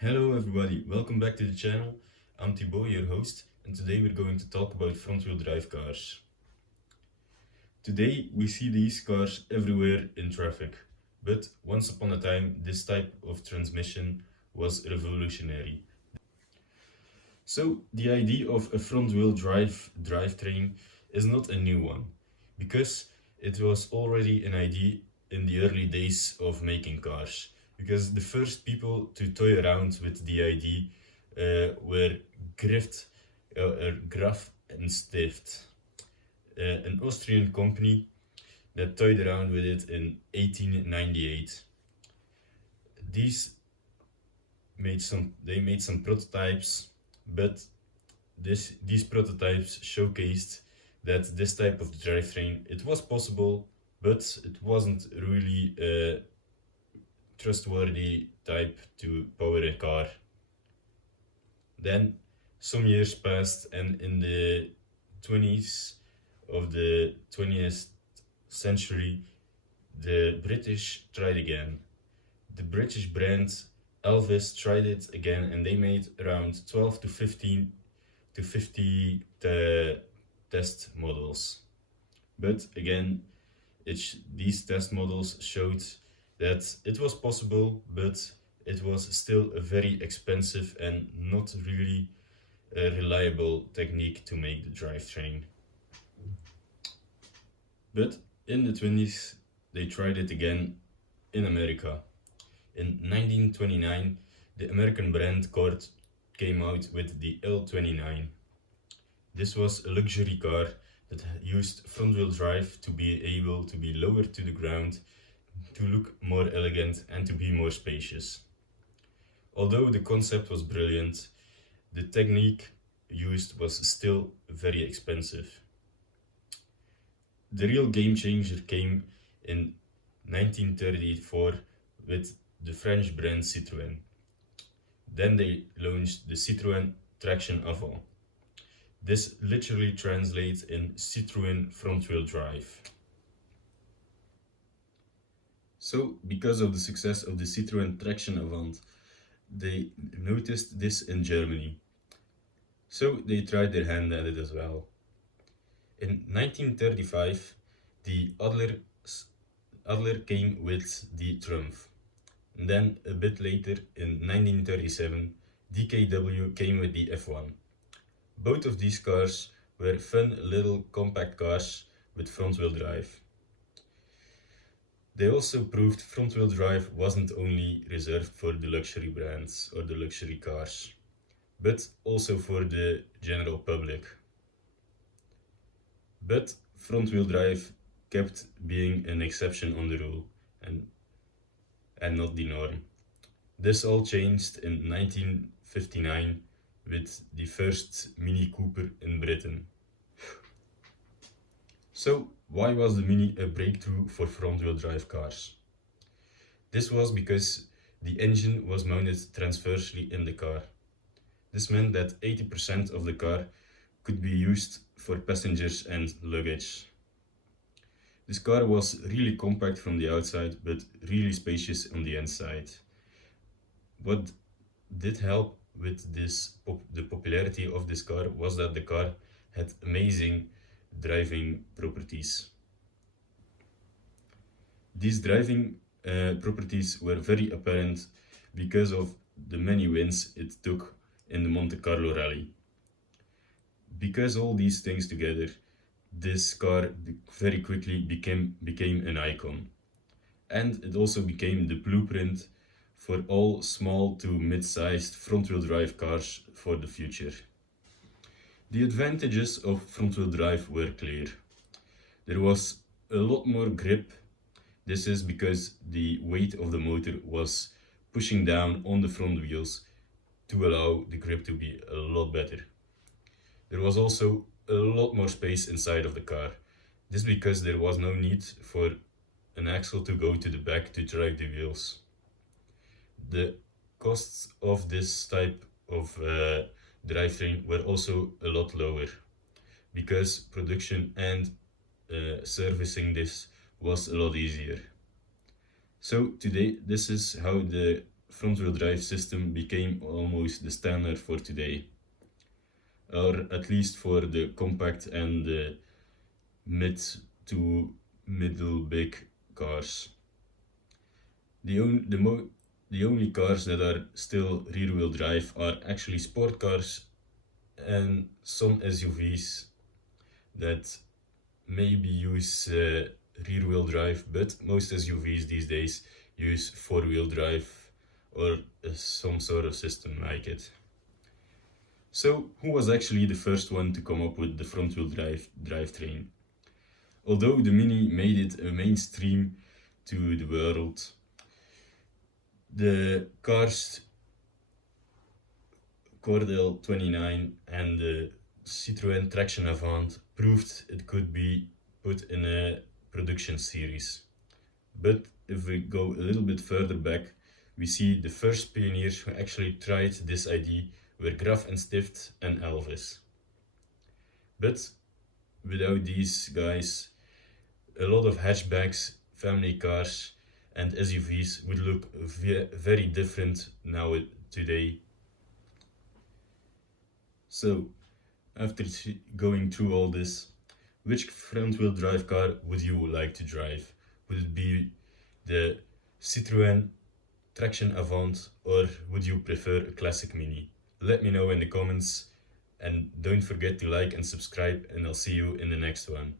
Hello everybody, welcome back to the channel. I'm Thibaut, your host, and today we're going to talk about front-wheel drive cars. Today we see these cars everywhere in traffic, but once upon a time this type of transmission was revolutionary. So the idea of a front-wheel drive drivetrain is not a new one, because it was already an idea in the early days of making cars. Because the first people to toy around with the idea were Graf and Stift, an Austrian company that toyed around with it in 1898. These they made some prototypes, but these prototypes showcased that this type of drivetrain, it was possible, but it wasn't really a trustworthy type to power a car. Then some years passed, and in the 20s of the 20th century, the British tried again. The British brand Elvis tried it again, and they made around 12 to 15 to 50 test models. But again, these test models showed that it was possible, but it was still a very expensive and not really a reliable technique to make the drivetrain. But in the 20s, they tried it again in America. In 1929, the American brand Cord came out with the L29. This was a luxury car that used front-wheel drive to be able to be lowered to the ground, to look more elegant and to be more spacious. Although the concept was brilliant, the technique used was still very expensive. The real game changer came in 1934 with the French brand Citroën. Then they launched the Citroën Traction Avant. This literally translates in Citroën front-wheel drive. So, because of the success of the Citroën Traction Avant, they noticed this in Germany. So they tried their hand at it as well. In 1935, the Adler came with the Triumph. And then a bit later, in 1937, DKW came with the F1. Both of these cars were fun little compact cars with front-wheel drive. They also proved front-wheel drive wasn't only reserved for the luxury brands or the luxury cars, but also for the general public. But front-wheel drive kept being an exception on the rule and not the norm. This all changed in 1959 with the first Mini Cooper in Britain. So, why was the Mini a breakthrough for front-wheel drive cars? This was because the engine was mounted transversely in the car. This meant that 80% of the car could be used for passengers and luggage. This car was really compact from the outside, but really spacious on the inside. What did help with the popularity of this car was that the car had amazing driving properties. These driving properties were very apparent because of the many wins it took in the Monte Carlo Rally. Because all these things together, this car very quickly became an icon. And it also became the blueprint for all small to mid-sized front-wheel drive cars for the future. The advantages of front-wheel drive were clear. There was a lot more grip. This is because the weight of the motor was pushing down on the front wheels to allow the grip to be a lot better. There was also a lot more space inside of the car. This because there was no need for an axle to go to the back to drive the wheels. The costs of this type of drivetrain were also a lot lower because production and servicing this was a lot easier. So today, this is how the front-wheel drive system became almost the standard for today, or at least for the compact and the mid to middle big cars. The only cars that are still rear-wheel drive are actually sport cars and some SUVs that maybe use rear-wheel drive, but most SUVs these days use four-wheel drive or some sort of system like it. So, who was actually the first one to come up with the front-wheel drivetrain? Although the Mini made it a mainstream to the world, the cars Cordel 29 and the Citroën Traction Avant proved it could be put in a production series. But if we go a little bit further back, we see the first pioneers who actually tried this idea were Graf and Stift and Elvis. But without these guys, a lot of hatchbacks, family cars, and SUVs would look very different now today. So, after going through all this, which front-wheel drive car would you like to drive? Would it be the Citroën Traction Avant, or would you prefer a classic Mini? Let me know in the comments, and don't forget to like and subscribe, and I'll see you in the next one.